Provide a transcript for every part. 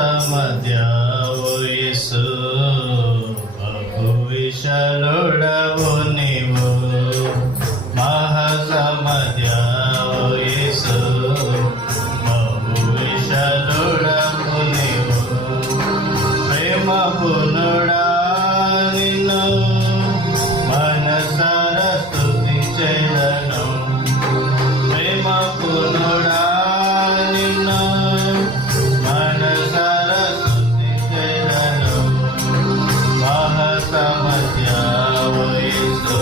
సమధ్యావు యేసు బహు విశాలుడవు నీవు మహాసమధ్యావు యేసు బహు విశాలుడవు నీవు ప్రేమ పునుడా నిన్ను మనసార స్తుతించెదను ప్రేమ పునుడా నిన్ను మనసార స్తుతించెదను మహాసమధ్యావు యేసు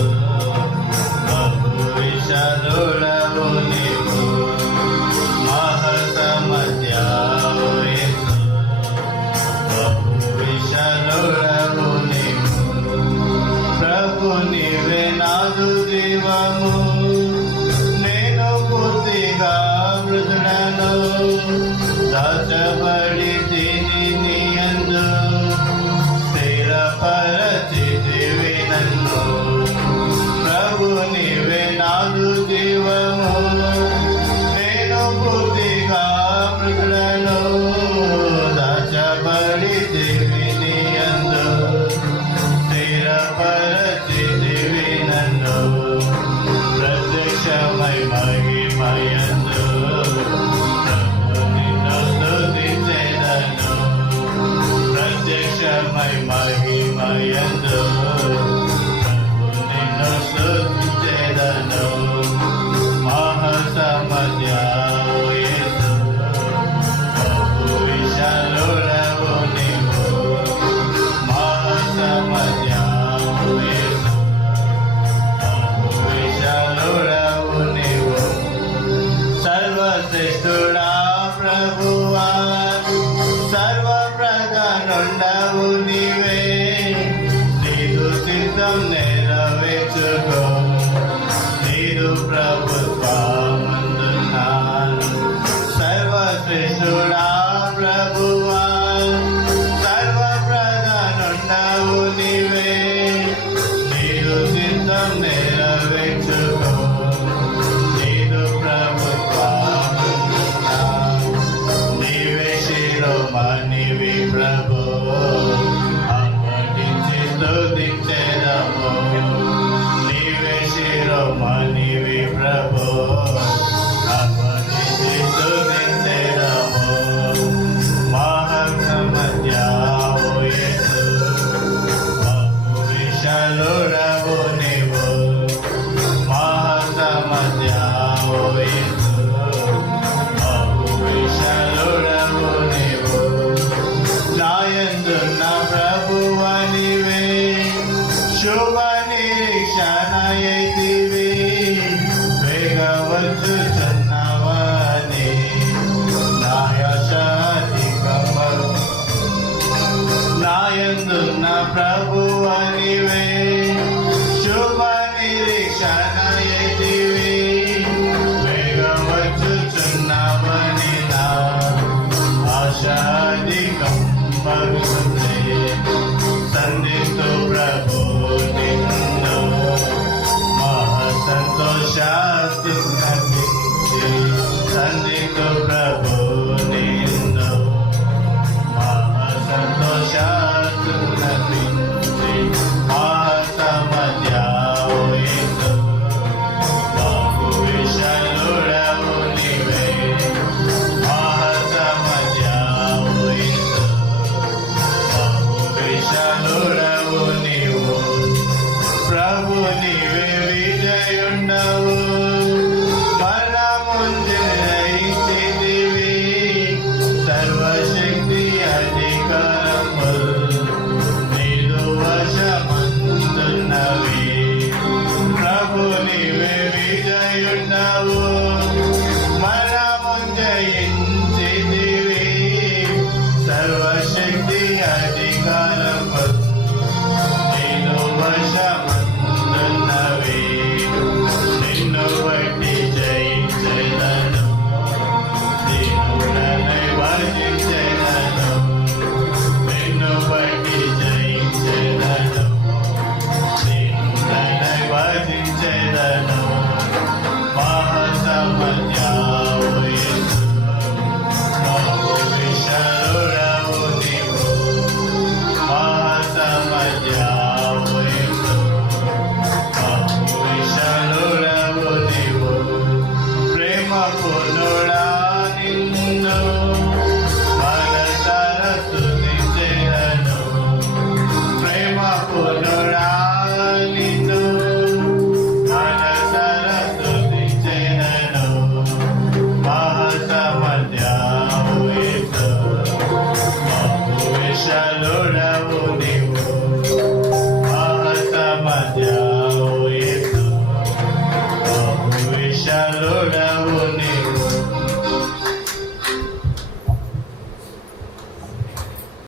బహు విశాలుడవు నీవు మహాసమధ్యావు యేసు బహు విశాలుడవు నీవు ప్రభు నీవే నాదు జీవము నేను పూర్తిగా మృదుడను దాచబడి తిని నీ యందు స్థిరపరచితివి నన్ను ప్రభు నీవే నాదు జీవము నేను పూర్తిగా మృదుడను దాచబడి తిని నీ యందు స్థిరపరచితివి నన్ను ప్రత్యక్షమై మహిమయందు ప్రభు నిన్ను స్తుతించెదను ప్రత్యక్షమై మహిమయందు ప్రభు నిన్ను స్తుతించెదను మహాసమధ్యావు యేసు బహు విశాలుడవు నీవు మహాసమధ్యావు యేసు బహు విశాలుడవు నీవు సర్వశ్రేష్ఠుడా ప్రభువా సర్వప్రధానుండవు నీవే నీదు చిత్తం నెరవేర్చుకో నీదు ప్రభుత్వమందున్నాను సర్వశ్రేష్ఠుడా ప్రభువా సర్వప్రధానుండవు నీవే నీదు చిత్తం నెరవేర్చుకో నీదు ప్రభుత్వమందున్నాను నీవే శిరోమణివి ప్రభు అప్పటించి స్తుతించెదము నీవే శిరోమణివి ప్రభు అప్పటించి స్తుతించెదము మహాసమధ్యావు యేసు బహు విశాలుడవు నీవు మహాసమధ్యావు యేసు బహు విశాలుడవు నీవు నాయందున్న ప్రభువ నీవే శుభ నిరీక్షణయైతివి వేగవచ్చుచున్నవని నాయశాధికమరు నాయందున్న ప్రభువ నీవే శుభ నిరీక్షణయైతివి వేగవచ్చుచున్నవని నా ఆశాధికమరుతుంది సంధిస్తూ ప్రభు నిన్ను మహాసంతోషాస్తు కనిపించి సంధిస్తూ ప్రభు నిన్ను మహాసంతోషాస్తు కనిపించి మహాసమధ్యావు యేసు బహు విశాలుడవు నీవే మహాసమధ్యావు యేసు బహు విశాలుడవు నీవు ప్రభు నీవే విజయుండవు మరణముంజయించితివి సర్వశక్తి అధికారములు నీదు వశమందున్నవి ప్రభు నీవే విజయుండవు